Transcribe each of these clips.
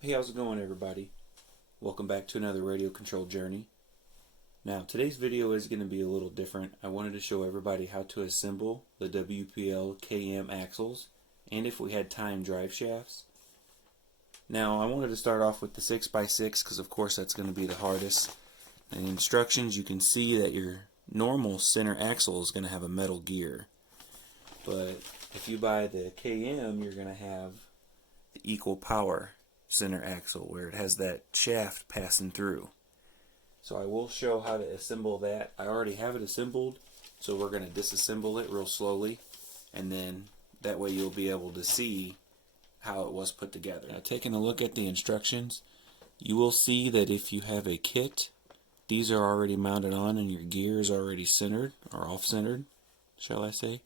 Hey, how's it going, everybody? Welcome back to another radio control journey. Now, today's video is going to be a little different. I wanted to show everybody how to assemble the WPL KM axles and, if we had time, drive shafts. Now, I wanted to start off with the 6x6 because, of course, that's going to be the hardest. In the instructions, you can see that your normal center axle is going to have a metal gear. But if you buy the KM, you're going to have the equal power center axle where it has that shaft passing through. So I will show how to assemble that. I already have it assembled, so we're going to disassemble it real slowly, and then that way you'll be able to see how it was put together. Now, taking a look at the instructions, you will see that if you have a kit, these are already mounted on and your gear is already centered, or off-centered, shall I say.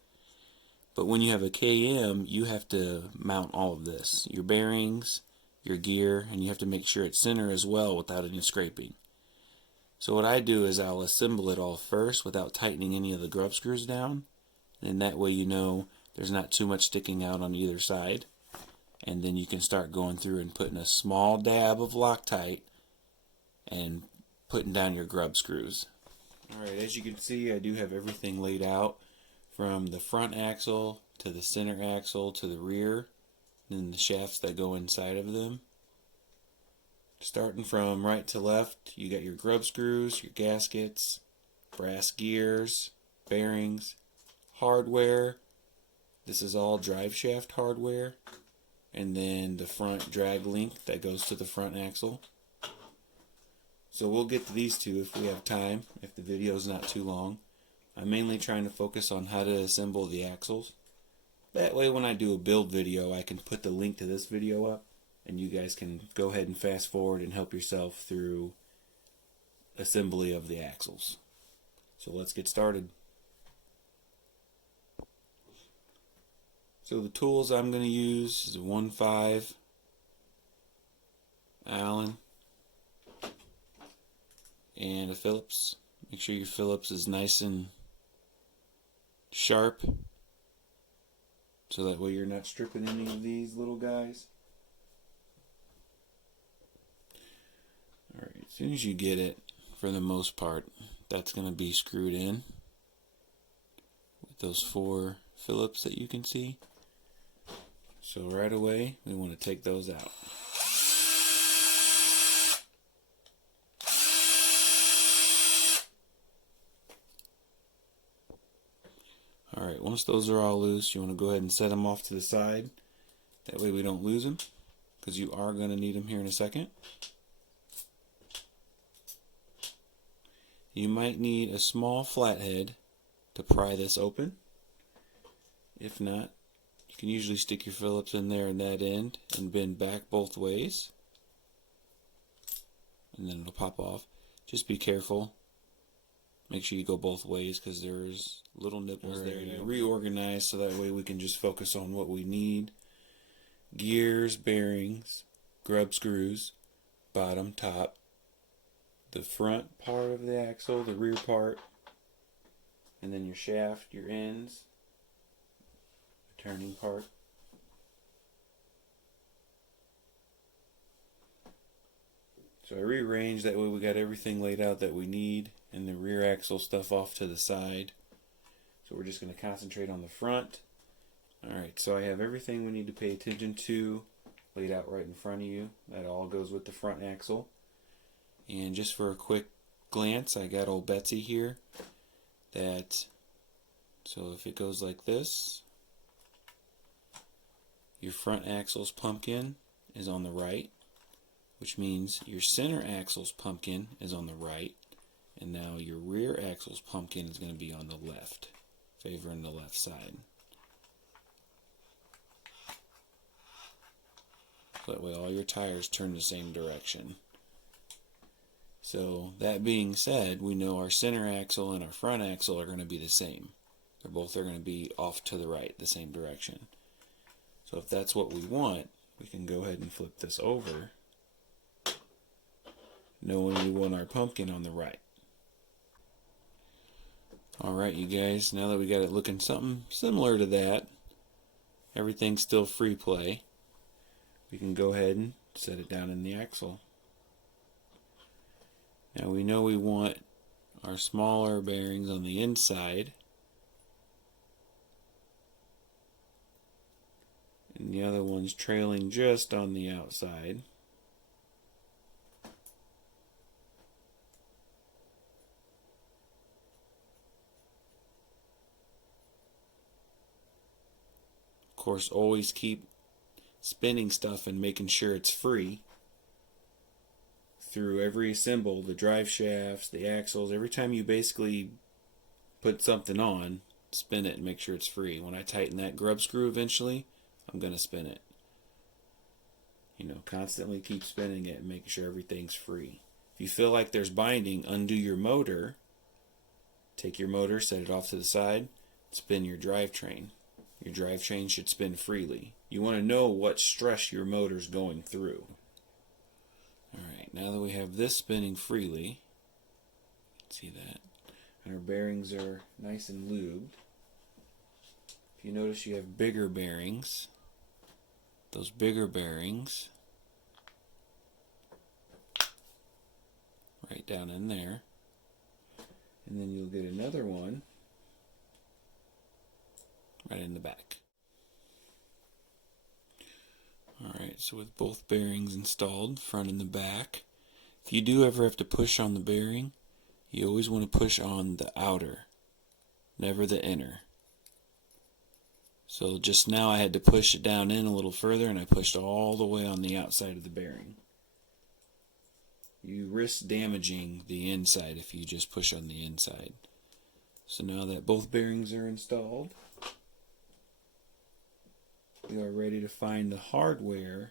But when you have a KM, you have to mount all of this. Your bearings, your gear, and you have to make sure it's center as well without any scraping. So what I do is I'll assemble it all first without tightening any of the grub screws down, and that way you know there's not too much sticking out on either side, and then you can start going through and putting a small dab of Loctite and putting down your grub screws. Alright, as you can see, I do have everything laid out from the front axle to the center axle to the rear, and the shafts that go inside of them. Starting from right to left, you got your grub screws, your gaskets, brass gears, bearings, hardware. This is all drive shaft hardware. And then the front drag link that goes to the front axle. So we'll get to these two if we have time, if the video is not too long. I'm mainly trying to focus on how to assemble the axles. That way when I do a build video, I can put the link to this video up, and you guys can go ahead and fast forward and help yourself through assembly of the axles. So let's get started. So the tools I'm going to use is a 1.5 Allen and a Phillips. Make sure your Phillips is nice and sharp, so that way you're not stripping any of these little guys. Alright, as soon as you get it, for the most part, that's going to be screwed in with those 4 Phillips that you can see. So right away, we want to take those out. Alright, once those are all loose, you want to go ahead and set them off to the side. That way we don't lose them, because you are going to need them here in a second. You might need a small flathead to pry this open. If not, you can usually stick your Phillips in there in that end and bend back both ways, and then it'll pop off. Just be careful. Make sure you go both ways, because there's little nipples there to reorganize, so that way we can just focus on what we need. Gears, bearings, grub screws, bottom, top, the front part of the axle, the rear part, and then your shaft, your ends, the turning part. So I rearranged, that way we got everything laid out that we need, and the rear axle stuff off to the side. So we're just going to concentrate on the front. Alright, so I have everything we need to pay attention to laid out right in front of you. That all goes with the front axle. And just for a quick glance, I got old Betsy here. So if it goes like this, your front axle's pumpkin is on the right, which means your center axle's pumpkin is on the right. And now your rear axle's pumpkin is going to be on the left, favoring the left side. So that way all your tires turn the same direction. So that being said, we know our center axle and our front axle are going to be the same. They're both are going to be off to the right, the same direction. So if that's what we want, we can go ahead and flip this over, knowing we want our pumpkin on the right. Alright, you guys, now that we got it looking something similar to that, everything's still free play. We can go ahead and set it down in the axle. Now we know we want our smaller bearings on the inside, and the other one's trailing just on the outside. Of course, always keep spinning stuff and making sure it's free through every symbol, the drive shafts, the axles. Every time you basically put something on, spin it and make sure it's free. When I tighten that grub screw eventually, I'm going to spin it. You know, constantly keep spinning it and making sure everything's free. If you feel like there's binding, undo your motor. Take your motor, set it off to the side, spin your drivetrain. Your drivetrain should spin freely. You want to know what stress your motor's going through. Alright, now that we have this spinning freely, see that, and our bearings are nice and lubed. If you notice, you have bigger bearings. Those bigger bearings right down in there, and then you'll get another one right in the back. Alright, so with both bearings installed, front and the back, if you do ever have to push on the bearing, you always want to push on the outer, never the inner. So just now I had to push it down in a little further, and I pushed all the way on the outside of the bearing. You risk damaging the inside if you just push on the inside. So now that both bearings are installed, we are ready to find the hardware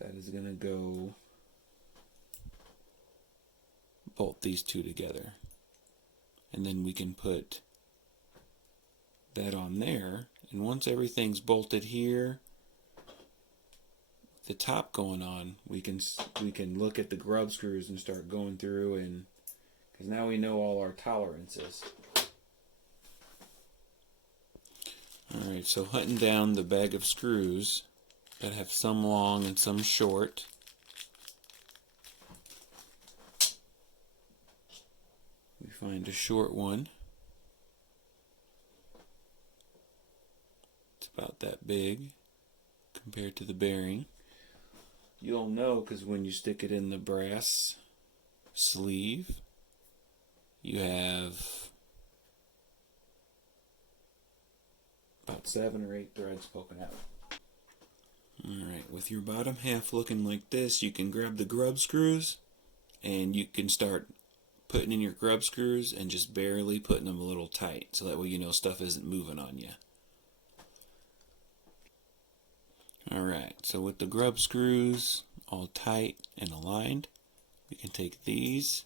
that is going to go bolt these two together. And then we can put that on there, and once everything's bolted here, the top going on, we can look at the grub screws and start going through, and because now we know all our tolerances. Alright, so hunting down the bag of screws that have some long and some short. We find a short one. It's about that big compared to the bearing. You'll know because when you stick it in the brass sleeve, you have about 7 or 8 threads poking out. Alright, with your bottom half looking like this, you can grab the grub screws and you can start putting in your grub screws and just barely putting them a little tight, so that way you know stuff isn't moving on you. Alright, so with the grub screws all tight and aligned, we can take these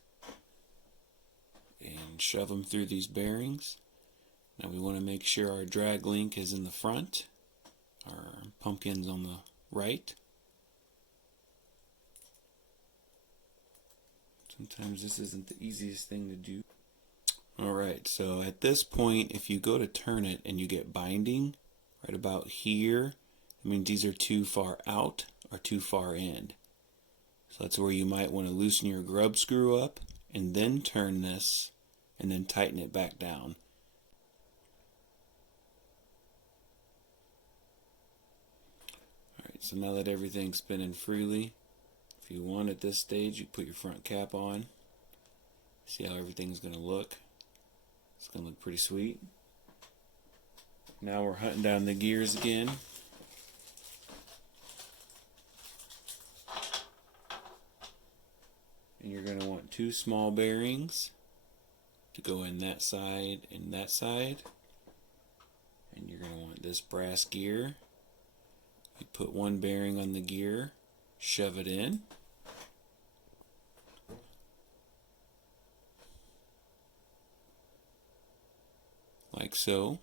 and shove them through these bearings. Now we want to make sure our drag link is in the front, our pumpkin's on the right. Sometimes this isn't the easiest thing to do. Alright, so at this point, if you go to turn it and you get binding right about here, it means these are too far out or too far in. So that's where you might want to loosen your grub screw up and then turn this and then tighten it back down. Alright, so now that everything's spinning freely, if you want at this stage, you put your front cap on. See how everything's going to look. It's going to look pretty sweet. Now we're hunting down the gears again. And you're going to want 2 small bearings to go in that side and that side. And you're going to want this brass gear. You put 1 bearing on the gear, shove it in. Like so.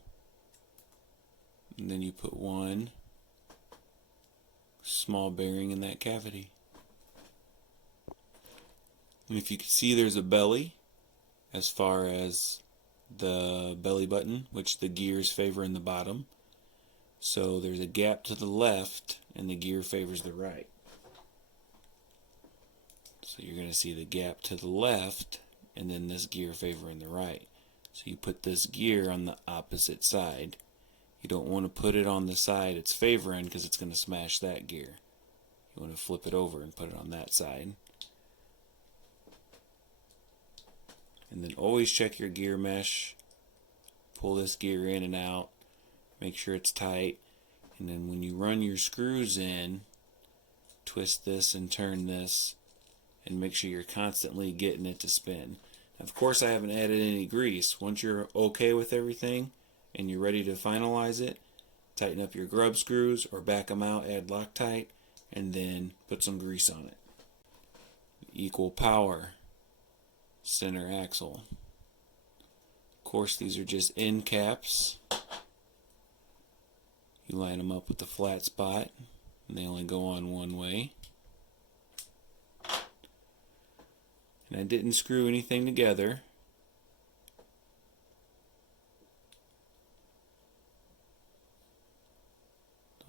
And then you put 1 small bearing in that cavity. And if you can see, there's a belly as far as the belly button, which the gears favor in the bottom. So there's a gap to the left and the gear favors the right. So you're going to see the gap to the left and then this gear favoring the right. So you put this gear on the opposite side. You don't want to put it on the side it's favoring because it's going to smash that gear. You want to flip it over and put it on that side. And then always check your gear mesh. Pull this gear in and out. Make sure it's tight. And then when you run your screws in, twist this and turn this and make sure you're constantly getting it to spin. Of course, I haven't added any grease. Once you're okay with everything and you're ready to finalize it, tighten up your grub screws or back them out, add Loctite, and then put some grease on it. Equal power, center axle. Of course, these are just end caps. You line them up with the flat spot, and they only go on one way. And I didn't screw anything together.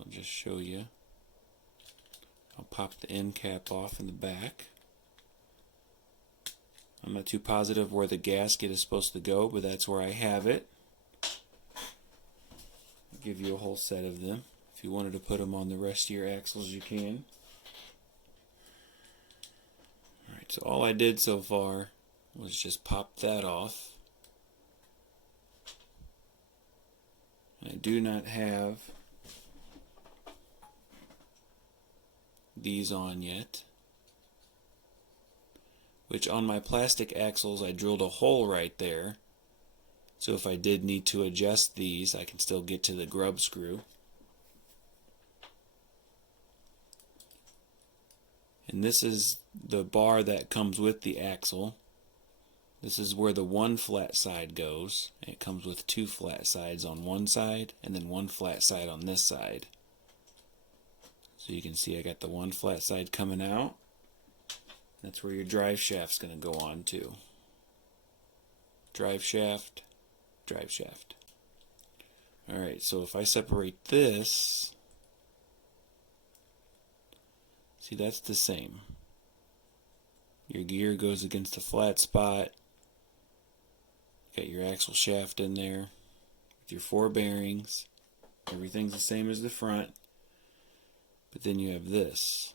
I'll just show you. I'll pop the end cap off in the back. I'm not too positive where the gasket is supposed to go, but that's where I have it. I'll give you a whole set of them. If you wanted to put them on the rest of your axles, you can. Alright, so all I did so far was just pop that off. I do not have these on yet, which on my plastic axles I drilled a hole right there, so if I did need to adjust these I can still get to the grub screw. And this is the bar that comes with the axle. This is where the one flat side goes. It comes with two flat sides on one side and then one flat side on this side. So you can see I got the one flat side coming out. That's where your drive shaft's going to go on to. Drive shaft, drive shaft. Alright, so if I separate this, see, that's the same. Your gear goes against the flat spot. Got your axle shaft in there with your 4 bearings. Everything's the same as the front. But then you have this.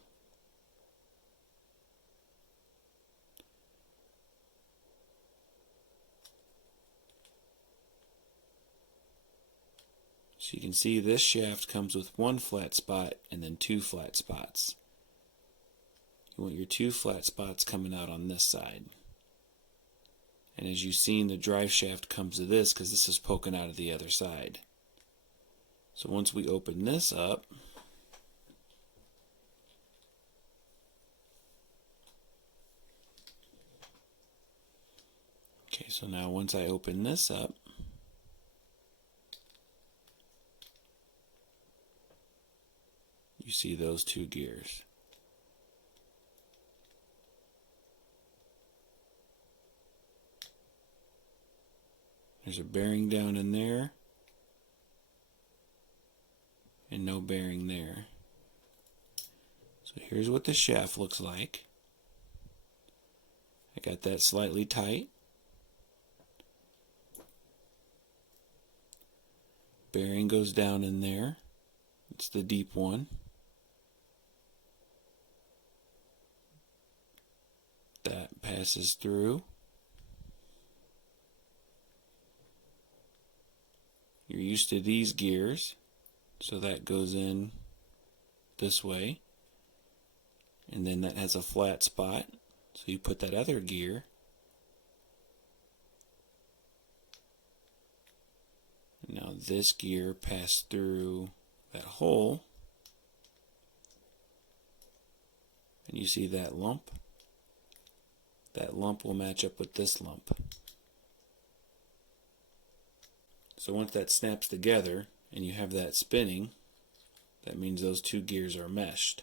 So you can see this shaft comes with one flat spot and then 2 flat spots. You want your 2 flat spots coming out on this side. And as you've seen, the drive shaft comes to this because this is poking out of the other side. So once we open this up, okay, so now once I open this up, you see those 2 gears. There's a bearing down in there and no bearing there. So here's what the shaft looks like. I got that slightly tight. Bearing goes down in there. It's the deep one. That passes through. You're used to these gears, so that goes in this way, and then that has a flat spot, so you put that other gear, now this gear passed through that hole, and you see that lump will match up with this lump. So once that snaps together and you have that spinning, that means those 2 gears are meshed.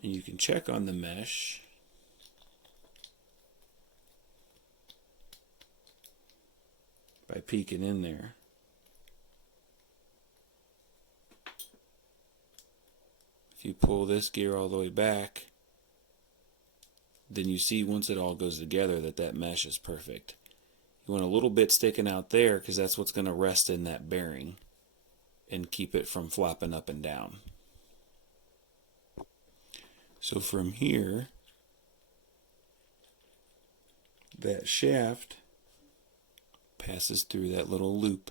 And you can check on the mesh by peeking in there. If you pull this gear all the way back, then you see once it all goes together that mesh is perfect. You want a little bit sticking out there because that's what's going to rest in that bearing and keep it from flopping up and down. So from here, that shaft passes through that little loop,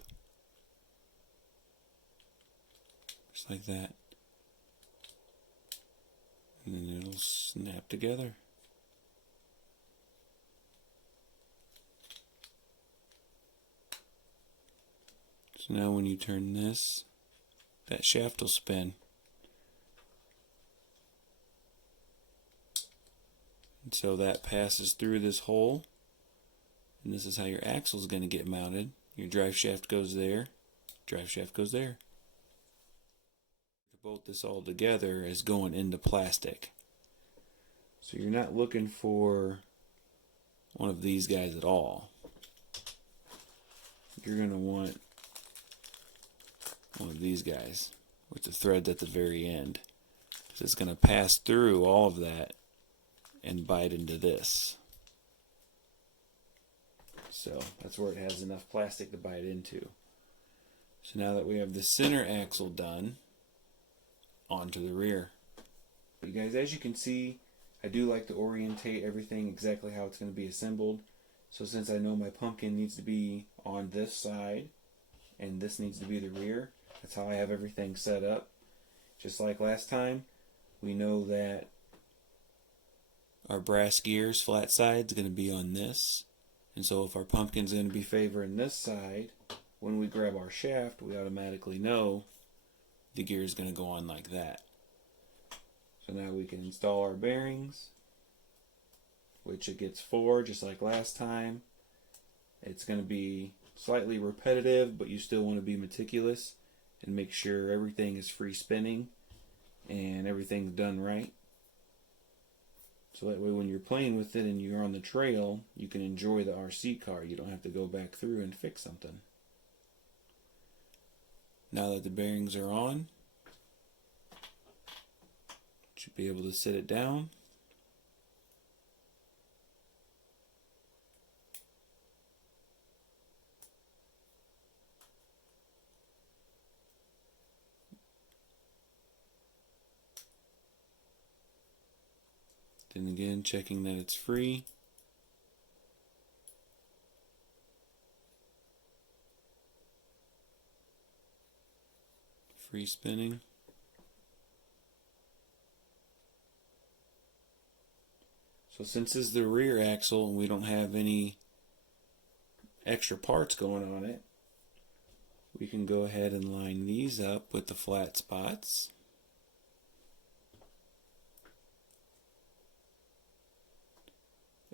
just like that, and then it'll snap together. So now when you turn this, that shaft will spin. And so that passes through this hole, and this is how your axle is going to get mounted. Your drive shaft goes there, drive shaft goes there. To bolt this all together is going into plastic. So you're not looking for one of these guys at all. You're going to want one of these guys with the thread at the very end, because it's going to pass through all of that and bite into this. So that's where it has enough plastic to bite into. So now that we have the center axle done, onto the rear. You guys, as you can see, I do like to orientate everything exactly how it's going to be assembled. So since I know my pumpkin needs to be on this side and this needs to be the rear, that's how I have everything set up. Just like last time, we know that our brass gears flat side is going to be on this, and so if our pumpkin's going to be favoring this side, when we grab our shaft, we automatically know the gear is going to go on like that. So now we can install our bearings, which it gets 4 just like last time. It's going to be slightly repetitive, but you still want to be meticulous and make sure everything is free spinning and everything's done right. So that way when you're playing with it and you're on the trail, you can enjoy the RC car. You don't have to go back through and fix something. Now that the bearings are on, should be able to sit it down. Then again, checking that it's free. Free spinning. So since this is the rear axle and we don't have any extra parts going on it, we can go ahead and line these up with the flat spots.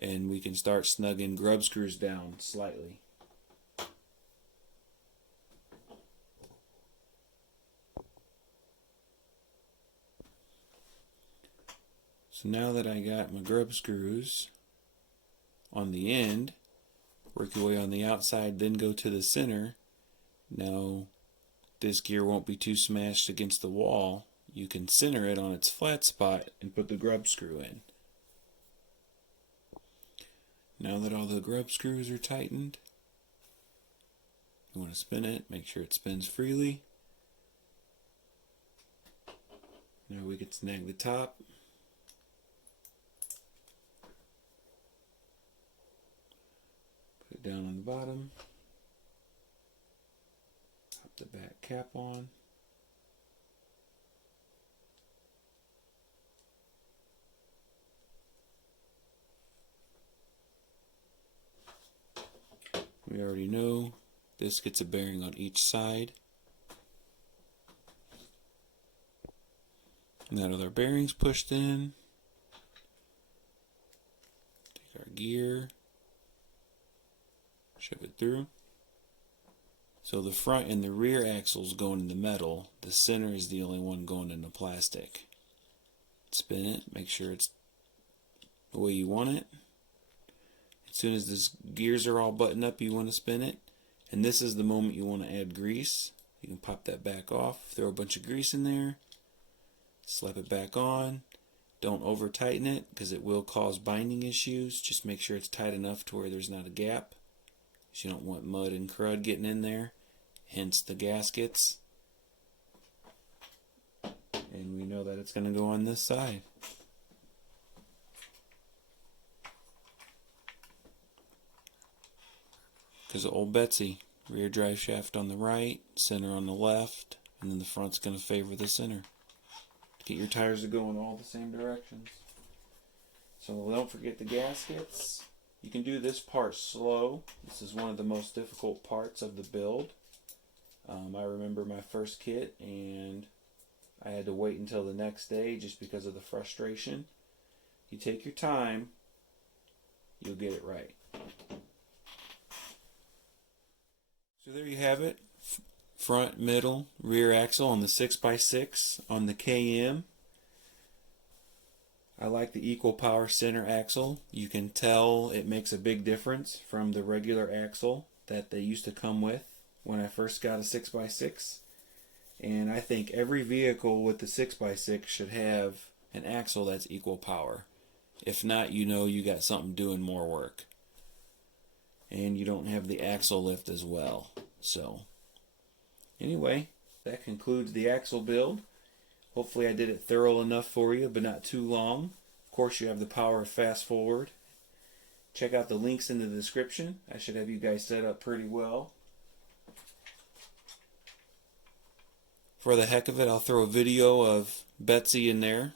And we can start snugging grub screws down slightly. So now that I got my grub screws on the end, work your way on the outside, then go to the center. Now this gear won't be too smashed against the wall. You can center it on its flat spot and put the grub screw in. Now that all the grub screws are tightened, you want to spin it, make sure it spins freely. Now we can snag the top. Put it down on the bottom. Pop the back cap on. We already know this gets a bearing on each side. Now with our bearings pushed in, take our gear, shove it through. So the front and the rear axles going into metal, the center is the only one going into plastic. Spin it, make sure it's the way you want it. As soon as the gears are all buttoned up, you want to spin it. And this is the moment you want to add grease. You can pop that back off, throw a bunch of grease in there, slap it back on. Don't over tighten it because it will cause binding issues. Just make sure it's tight enough to where there's not a gap. You don't want mud and crud getting in there, hence the gaskets. And we know that it's going to go on this side. Because of old Betsy, rear drive shaft on the right, center on the left, and then the front's going to favor the center. Get your tires to go in all the same directions. So don't forget the gaskets. You can do this part slow. This is one of the most difficult parts of the build. I remember my first kit and I had to wait until the next day just because of the frustration. You take your time, you'll get it right. So there you have it. Front, middle, rear axle on the 6x6 on the KM. I like the equal power center axle. You can tell it makes a big difference from the regular axle that they used to come with when I first got a 6x6. And I think every vehicle with the 6x6 should have an axle that's equal power. If not, you know you got something doing more work. And you don't have the axle lift as well. So anyway, that concludes the axle build. Hopefully I did it thorough enough for you, but not too long. Of course, you have the power of fast forward. Check out the links in the description. I should have you guys set up pretty well. For the heck of it, I'll throw a video of Betsy in there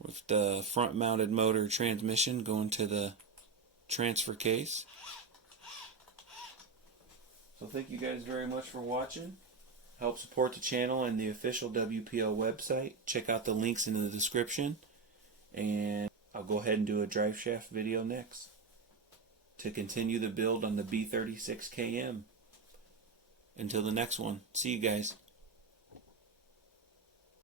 with the front mounted motor transmission going to the transfer case. So thank you guys very much for watching. Help support the channel and the official WPL website. Check out the links in the description. And I'll go ahead and do a drive shaft video next to continue the build on the B36KM. Until the next one, see you guys.